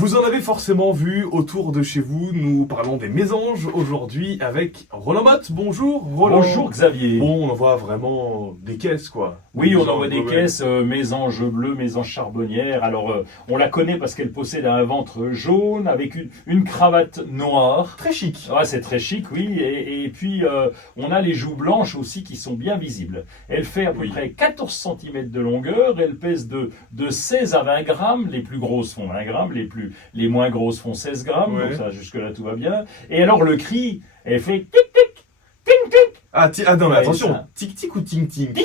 Vous en avez forcément vu autour de chez vous, nous parlons des mésanges aujourd'hui avec Roland Motte. Bonjour Roland. Bonjour Xavier. Bon, on en voit vraiment des caisses quoi. Oui, on envoie Mésanges, des ouais. caisses mésange bleu, mésange charbonnière. Alors, on la connaît parce qu'elle possède un ventre jaune avec une cravate noire. Très chic. Ouais, c'est très chic, oui. Et puis, on a les joues blanches aussi qui sont bien visibles. Elle fait à peu Oui. près 14 cm de longueur. Elle pèse de 16 à 20 grammes. Les plus grosses font 20 grammes, les moins grosses font 16 grammes. Ouais. Donc ça, jusque-là, tout va bien. Et alors, le cri, elle fait tic-tic, ting-tic, Ah non mais Ouais, attention, ça. tic-tic ou ting-ting. ting-ting,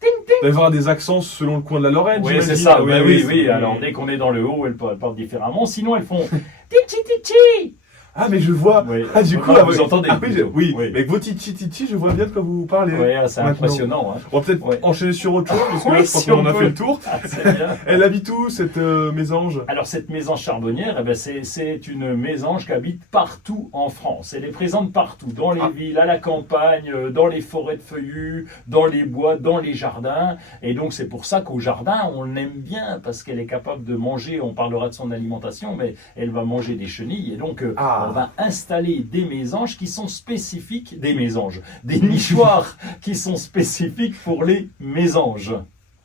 ting-ting. Il va y avoir des accents selon le coin de la Lorraine, Oui, j'imagine. c'est ça. Oui, Ben oui, oui. c'est- Alors, dès qu'on est dans le haut, elles partent différemment. Sinon, elles font tichi tichi. Ah mais je vois. Oui. Ah du coup, Ah, là, vous entendez Ah, oui, plutôt. oui. Oui. Mais avec vos titi, je vois bien de quoi vous parlez. Oui, c'est Maintenant. impressionnant. Hein. On va peut-être Ouais. enchaîner sur autre chose, parce que Oui, là, je crois si qu'on en on a peut. fait le tour. Ah, c'est bien. Elle habite où, cette mésange? Alors cette mésange charbonnière, eh ben, c'est une mésange qui habite partout en France. Elle est présente partout, dans les villes, à la campagne, dans les forêts de feuillus, dans les bois, dans les jardins. Et donc c'est pour ça qu'au jardin, on l'aime bien, parce qu'elle est capable de manger, on parlera de son alimentation, mais elle va manger des chenilles. Et donc on va installer des mésanges qui sont spécifiques, des nichoirs qui sont spécifiques pour les mésanges.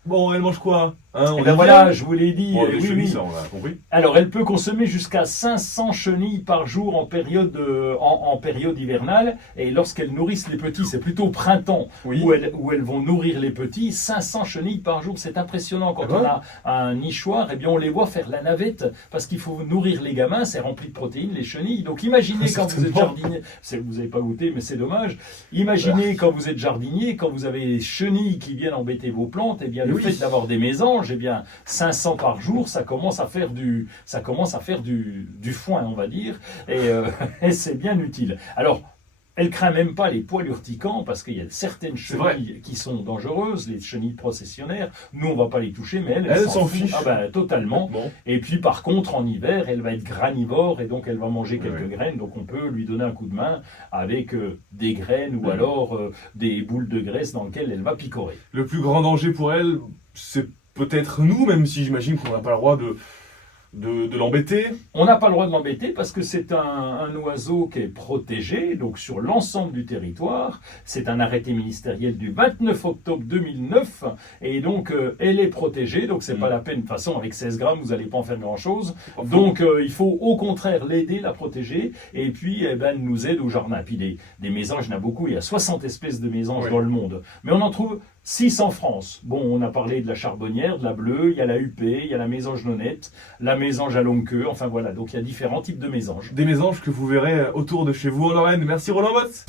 Bon, elle mange quoi, hein, Et on ben y voilà, vient. je vous l'ai dit. Bon, oui, les chenilles, oui. ça, on l'a compris. Alors, elle peut consommer jusqu'à 500 chenilles par jour en période, en période hivernale. Et lorsqu'elles nourrissent les petits, c'est plutôt au printemps Oui. où elles vont nourrir les petits. 500 chenilles par jour, c'est impressionnant. Quand Ah bon on a un nichoir, eh bien, on les voit faire la navette parce qu'il faut nourrir les gamins. C'est rempli de protéines, les chenilles. Donc, imaginez quand vous êtes Certainement. jardinier. Vous n'avez pas goûté, mais c'est dommage. Imaginez quand vous êtes jardinier, quand vous avez des chenilles qui viennent embêter vos plantes. Eh bien, le Oui. fait d'avoir des mésanges, eh bien, 500 par jour, ça commence à faire du foin, on va dire, et c'est bien utile. Alors, elle craint même pas les poils urticants parce qu'il y a certaines C'est vrai. chenilles qui sont dangereuses, les chenilles processionnaires. Nous, on va pas les toucher, mais elle Elle s'en fout. fiche. Ah ben, totalement. Bon. Et puis, par contre, en hiver, elle va être granivore et donc elle va manger quelques Ouais. graines. Donc, on peut lui donner un coup de main avec des graines ou alors des boules de graisse dans lesquelles elle va picorer. Le plus grand danger pour elle, c'est peut-être nous, même si j'imagine qu'on n'a pas le droit de l'embêter. On n'a pas le droit de l'embêter parce que c'est un oiseau qui est protégé, donc sur l'ensemble du territoire. C'est un arrêté ministériel du 29 octobre 2009 et donc elle est protégée, donc c'est pas la peine. De toute façon, avec 16 grammes, vous n'allez pas en faire grand-chose. Donc il faut au contraire l'aider, la protéger et puis eh ben, elle nous aide au jardin. Puis des mésanges, il y en a beaucoup, il y a 60 espèces de mésanges Oui. dans le monde. Mais on en trouve 6 en France. Bon, on a parlé de la charbonnière, de la bleue, il y a la huppée, il y a la mésange nonnette, la mésange à longue queue, enfin voilà, donc il y a différents types de mésanges. Des mésanges que vous verrez autour de chez vous en Lorraine. Merci Roland Motte.